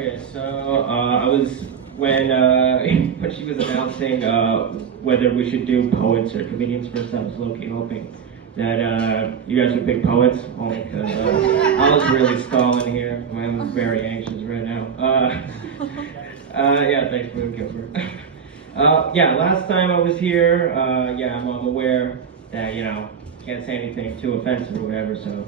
Okay, so I was when she was announcing whether we should do poets or comedians first, I was low-key hoping that you guys would pick poets, only because I was really stalling here. I'm very anxious right now. Yeah, thanks for the Gilbert. Yeah, last time I was here, yeah, I'm aware that, you know, can't say anything too offensive or whatever, so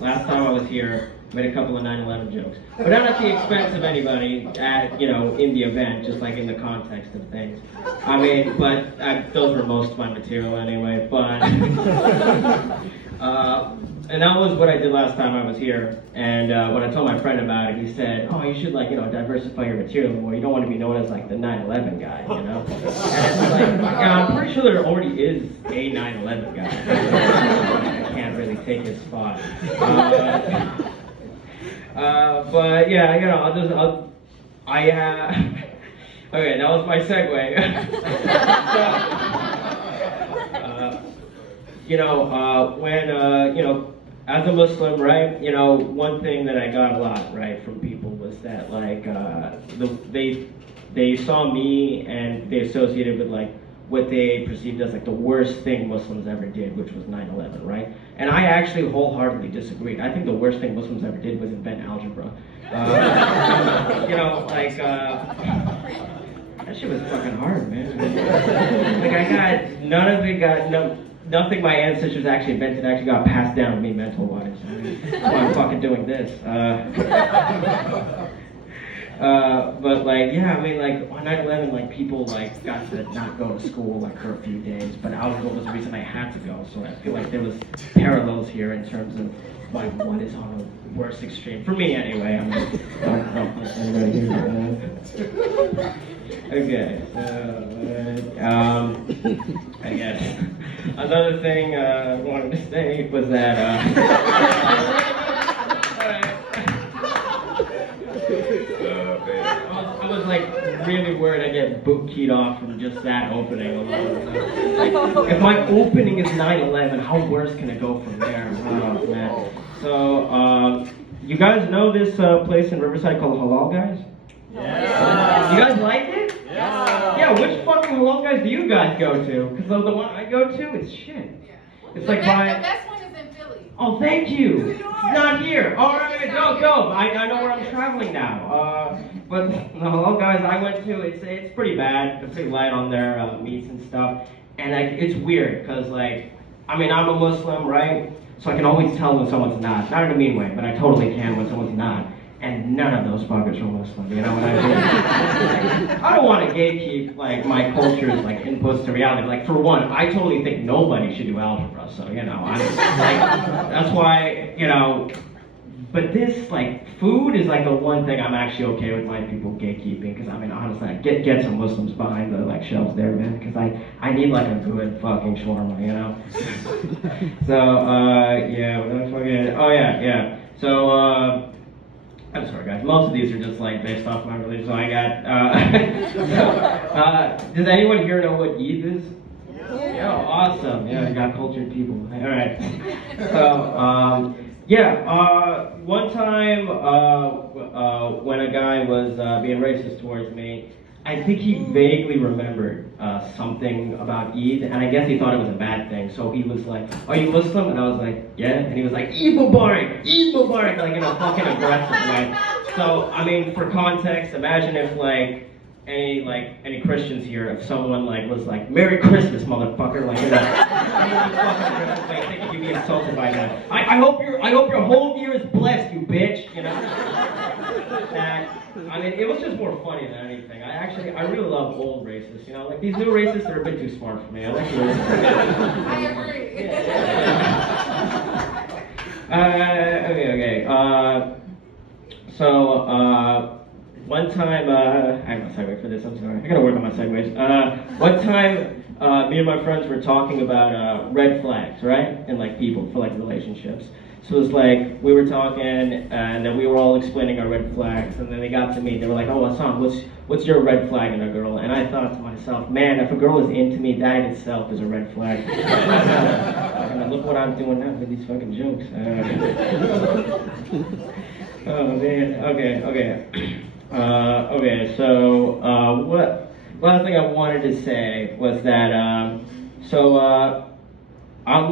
last time I was here, made a couple of 9/11 jokes. But not at the expense of anybody you know, in the event, just like in the context of things. I mean, but those were most of my material anyway, but, and that was what I did last time I was here. And when I told my friend about it, he said, oh, you should, like, you know, diversify your material more. You don't want to be known as, like, the 9/11 guy, you know? And it's like, yeah, I'm pretty sure there already is a 9/11 guy. I can't really take his spot. But yeah, you know, okay, that was my segue. You know, when, you know, as a Muslim, right, you know, one thing that I got a lot, right, from people was that, like, they saw me and they associated with, like, what they perceived as, like, the worst thing Muslims ever did, which was 9/11, right? And I actually wholeheartedly disagreed. I think the worst thing Muslims ever did was invent algebra. You know, like, that shit was fucking hard, man. Like, nothing my ancestors actually invented actually got passed down to me mental-wise. I mean, that's why I'm fucking doing this. But like, yeah, I mean, like, on 9/11, like, people, like, got to not go to school, like, for a few days, but algebra was the reason I had to go, so I feel like there was parallels here in terms of, like, what is on the worst extreme, for me anyway. I mean, okay, so, I guess, another thing I wanted to say was that, I was like really worried I'd get boot keyed off from just that opening alone. Like, if my opening is 9/11, how worse can it go from there? Oh, man. So, you guys know this place in Riverside called Halal Guys? Yeah. You guys like it? Yeah. Yeah, which fucking Halal Guys do you guys go to? Because the one I go to, it's shit. It's like the best one is in Philly. Oh, thank you. It's not here. All right, go. I know where I'm traveling now. But the Halal Guys I went to, it's pretty bad. They're pretty light on their meats and stuff. And like, it's weird, because like, I mean, I'm a Muslim, right? So I can always tell when someone's not. Not in a mean way, but I totally can when someone's not. And none of those fuckers are Muslim, you know what I mean? I don't want to gatekeep, like, my culture's, like, inputs to reality. Like, for one, I totally think nobody should do algebra, so, you know, I'm, like, that's why, you know, but this, like, food is, like, the one thing I'm actually okay with my people gatekeeping, because, I mean, honestly, get some Muslims behind the, like, shelves there, man, because I need, like, a good fucking shawarma, you know? So, yeah, what did I fucking, oh, yeah, so, I'm sorry, guys. Most of these are just like based off my religion. So I got. Does anyone here know what Eid is? Yeah. Oh, awesome. Yeah, I got cultured people. All right. So, yeah. One time, when a guy was being racist towards me, I think he vaguely remembered something about Eid, and I guess he thought it was a bad thing. So he was like, "Are you Muslim?" And I was like, "Yeah." And he was like, "Eid Mubarak, Eid Mubarak," like in a fucking aggressive way. So I mean, for context, imagine if like any Christians here, if someone like was like, "Merry Christmas, motherfucker," like, you know, I think you'd be insulted by that. I hope your whole year is blessed, you bitch. You know. That, I mean, it was just more funny than anything. I really love old racists, you know, like these new racists, they're a bit too smart for me. I like the racists. I agree. Okay. So, one time, I have no segue for this, I'm sorry. I gotta work on my segues. One time, me and my friends were talking about red flags, right? And like people for like relationships. So it was like, we were talking, and then we were all explaining our red flags, and then they got to me, they were like, "Oh, Hassan, what's your red flag in a girl?" And I thought to myself, man, if a girl is into me, that in itself is a red flag. And look what I'm doing now with these fucking jokes. Oh man. Okay. Okay. So what? Last thing I wanted to say was that I'm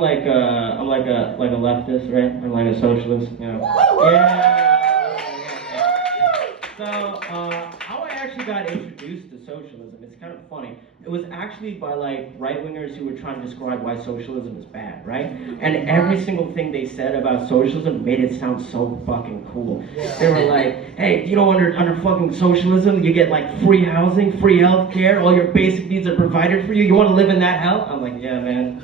like a leftist, right? I'm like a socialist, you know. Yeah. So how I actually got introduced to socialism, it's kind of funny. It was actually by like right-wingers who were trying to describe why socialism is bad, right? And every single thing they said about socialism made it sound so fucking cool. They were like, hey, you know, under fucking socialism, you get like free housing, free healthcare, all your basic needs are provided for you. You want to live in that hell? I'm like, yeah, man.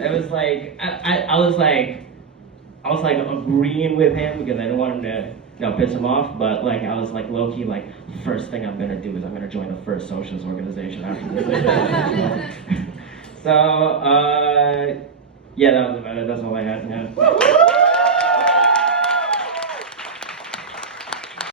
It was like, I was like agreeing with him because I didn't want him to, piss him off. But like I was like low key like, first thing I'm gonna do is I'm gonna join the first socialist organization after this. So yeah, that was about it. That's all I had. Yeah.